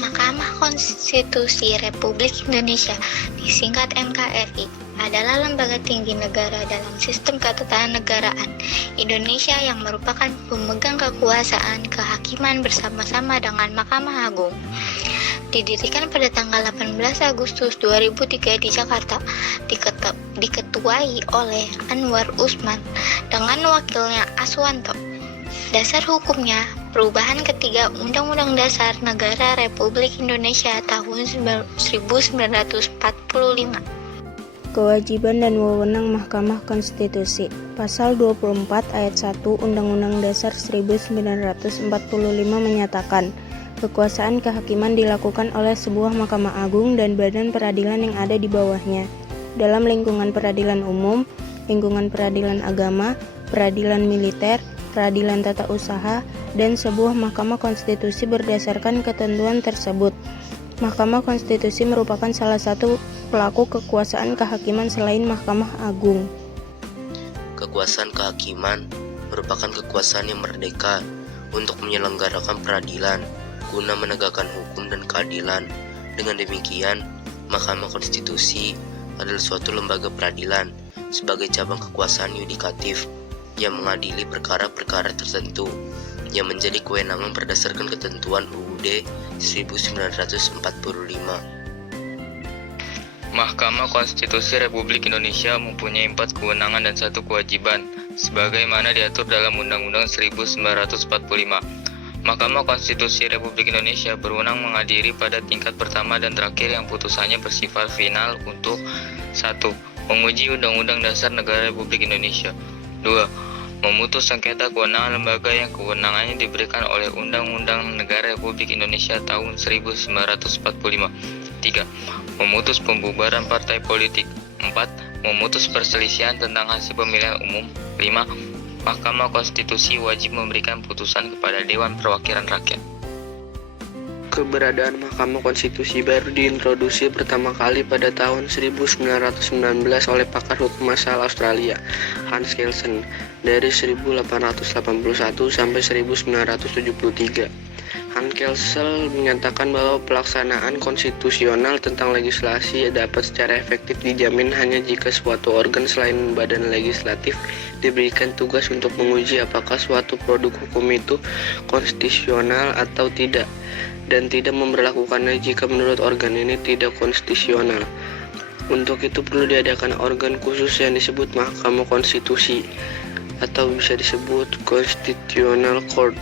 Mahkamah Konstitusi Republik Indonesia, disingkat NKRI, adalah lembaga tinggi negara dalam sistem ketatanegaraan Indonesia yang merupakan pemegang kekuasaan kehakiman bersama-sama dengan Mahkamah Agung. Didirikan pada tanggal 18 Agustus 2003 di Jakarta, diketuai oleh Anwar Usman dengan wakilnya Aswanto. Dasar hukumnya, perubahan ketiga Undang-Undang Dasar Negara Republik Indonesia tahun 1945. Kewajiban dan wewenang Mahkamah Konstitusi. Pasal 24 ayat 1 Undang-Undang Dasar 1945 menyatakan, kekuasaan kehakiman dilakukan oleh sebuah Mahkamah Agung dan badan peradilan yang ada di bawahnya, dalam lingkungan peradilan umum, lingkungan peradilan agama, peradilan militer, peradilan tata usaha, dan sebuah Mahkamah Konstitusi berdasarkan ketentuan tersebut. Mahkamah Konstitusi merupakan salah satu pelaku kekuasaan kehakiman selain Mahkamah Agung. Kekuasaan kehakiman merupakan kekuasaan yang merdeka untuk menyelenggarakan peradilan guna menegakkan hukum dan keadilan. Dengan demikian, Mahkamah Konstitusi adalah suatu lembaga peradilan sebagai cabang kekuasaan yudikatif yang mengadili perkara-perkara tertentu yang menjadi kewenangan berdasarkan ketentuan UUD 1945. Mahkamah Konstitusi Republik Indonesia mempunyai 4 kewenangan dan 1 kewajiban, sebagaimana diatur dalam Undang-Undang 1945. Mahkamah Konstitusi Republik Indonesia berwenang mengadili pada tingkat pertama dan terakhir yang putusannya bersifat final untuk 1. Menguji Undang-Undang Dasar Negara Republik Indonesia. 2. Memutus sengketa kewenangan lembaga yang kewenangannya diberikan oleh Undang-Undang Negara Republik Indonesia tahun 1945. 3. Memutus pembubaran partai politik. 4. Memutus perselisihan tentang hasil pemilihan umum. 5. Mahkamah Konstitusi wajib memberikan putusan kepada Dewan Perwakilan Rakyat. Keberadaan Mahkamah Konstitusi baru diintroduksi pertama kali pada tahun 1919 oleh pakar hukum asal Australia, Hans Kelsen, dari 1881 sampai 1973. Hans Kelsen menyatakan bahwa pelaksanaan konstitusional tentang legislasi dapat secara efektif dijamin hanya jika suatu organ selain badan legislatif diberikan tugas untuk menguji apakah suatu produk hukum itu konstitusional atau tidak, dan tidak memberlakukannya jika menurut organ ini tidak konstitusional. Untuk itu perlu diadakan organ khusus yang disebut Mahkamah Konstitusi atau bisa disebut Constitutional Court.